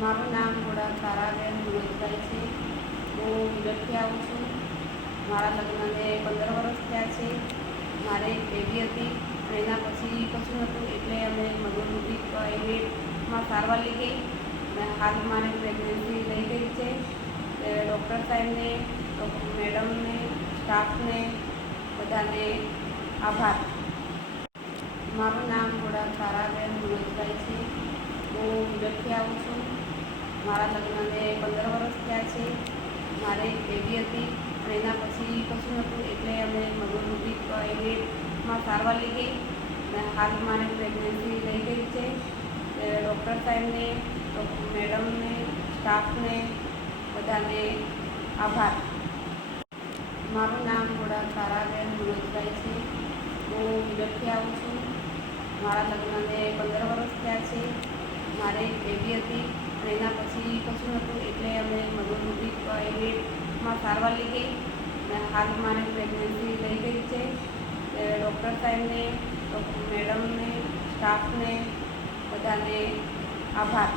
મારું નામ થોડા તારાબેન મનોજભાઈ છે. હું વિલટથી આવું છું. મારા લગ્નને પંદર વર્ષ થયા છે. મારે એક બેબી હતી એના પછી કશું નહોતું એટલે અમે મધુરૂપી પ્રાઇવેટમાં સારવાર લીધી અને હાલ મારે પ્રેગ્નન્સી લઈ ગઈ છે. ડૉક્ટર સાહેબને મેડમને, સ્ટાફને બધાને આભાર. મારું નામ થોડા તારાબેન મનોજભાઈ છે. હું વિલટથી આવું છું. મારા લગ્નને પંદર વર્ષ થયા છે. મારે એક બેબી હતી અને એના પછી કશું હતું એટલે અમે મધુરૂપી એમાં સારવાર લીધી અને હાલ મારે પ્રેગ્નન્સી લઈ ગઈ છે. ડૉક્ટર સાહેબને મેડમને સ્ટાફને બધાને આભાર. મારું નામ થોડા તારાબેન મનોજભાઈ છે. હું વિલટથી આવું છું. મારા લગ્નને પંદર વર્ષ થયા છે. મારે એક બેબી હતી. અને એના પછી કશું નહોતું, એટલે અમે મધુરૂપી પ્રાઇવેટમાં સારવાર લીધી હાલ મારે પ્રેગ્નન્સી લઈ ગઈ છે. ડૉક્ટર સાહેબને મેડમને, સ્ટાફને બધાને આભાર.